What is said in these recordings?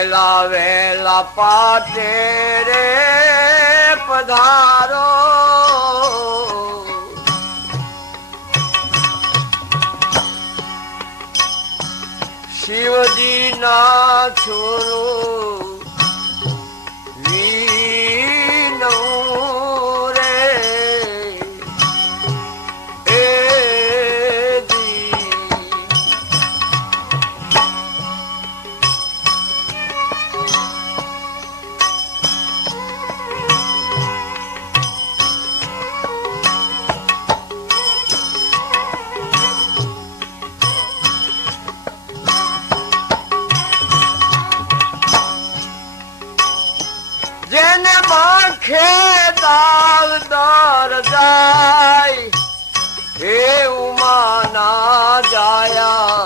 વેલા વેલા પાતે રે પધારો. શિવજી ના છોરો એને માખે દાલ દર જાય હે ઉમા ના જાયા.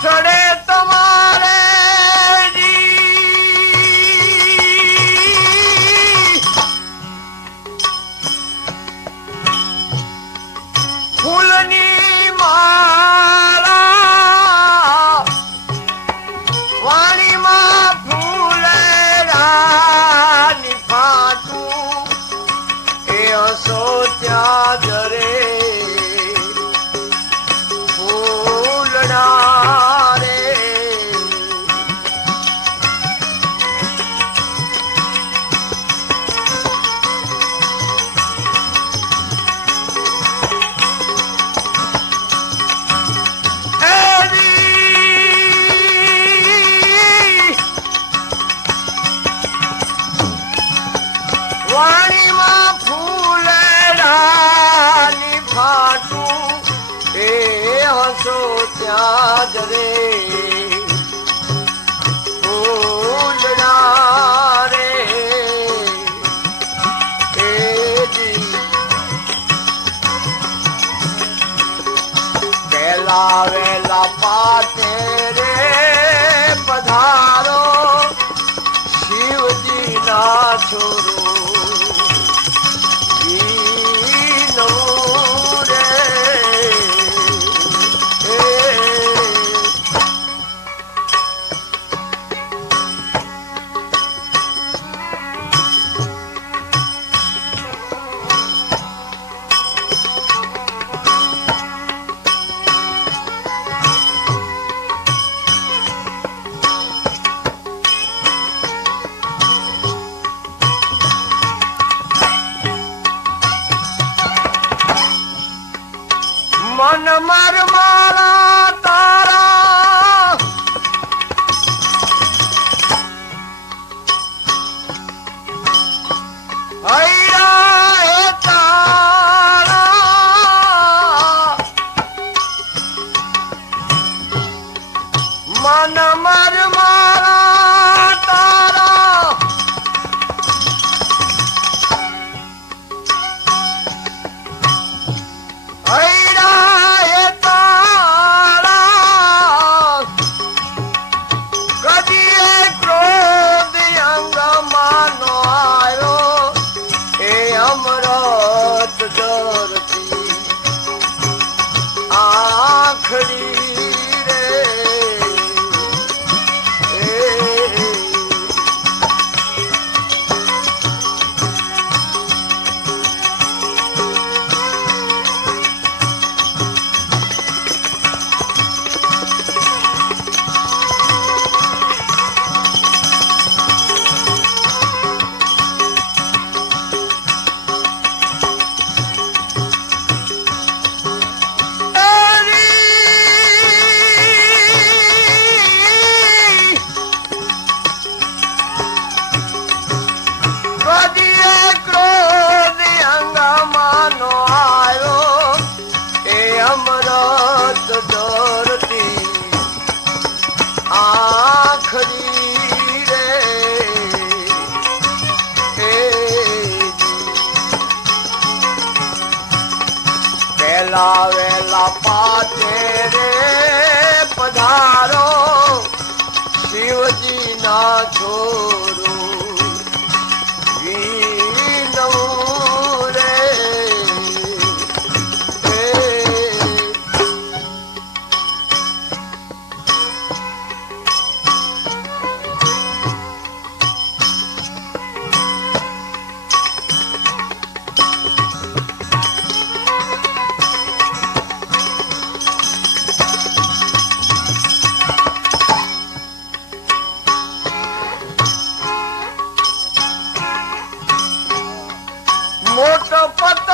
પાછળે તમારે ફૂલની জরে મન માર મારા તારા. હૈરા તારા. મન માર મારા রাখো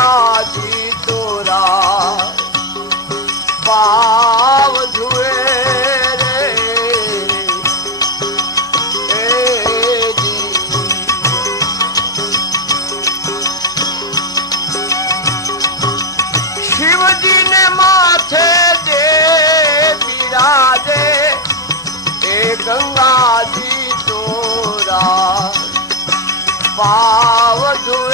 લાગી તોરા પાવ ધુએ શિવજીને માથે દે બિરાજે. એ ગંગાજી તોરા પાવ ધુએ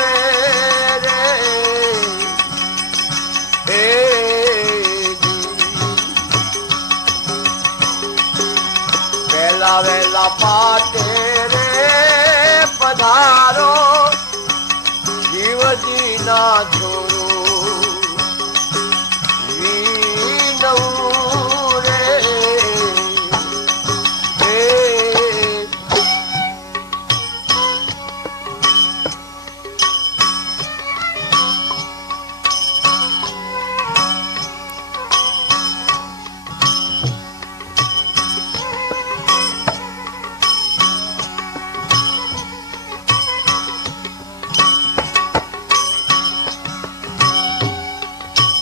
માટે રે પધારો. જીવજીના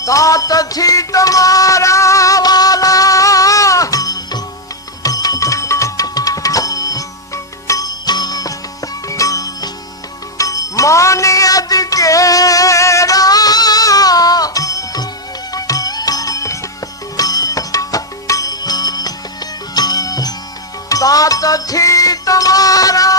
સાતથી તમારા વાલા. માની અધિકે સાતથી તમારા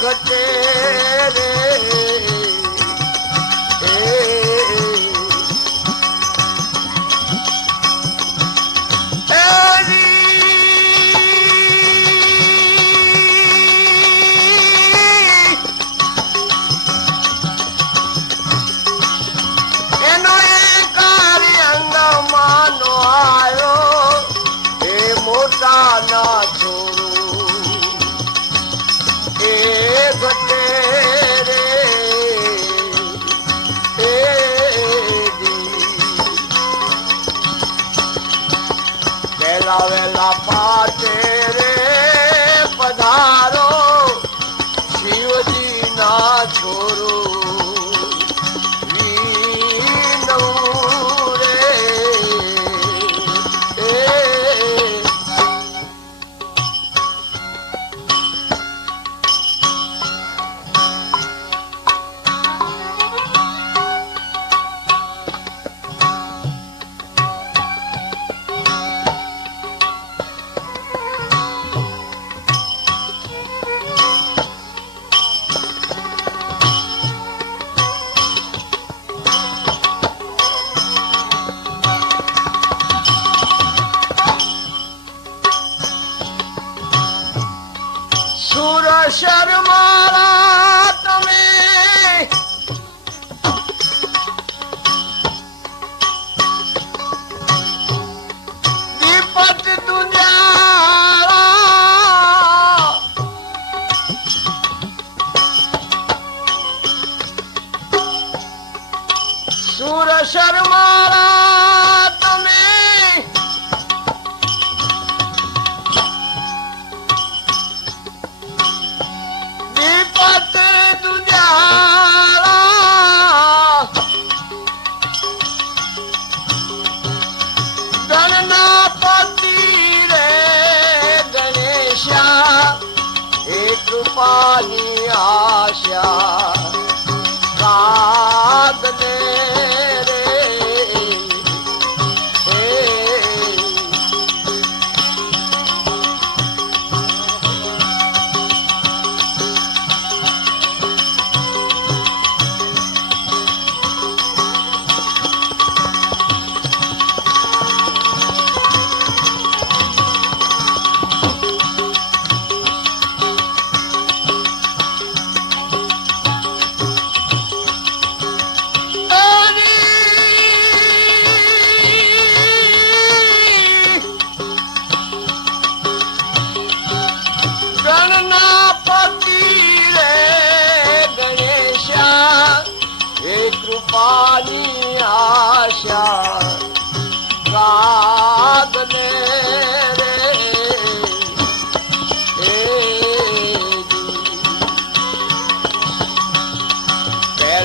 ਸੁਖ ਤੇਰੇ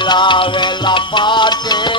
વેલા વેલા પાટે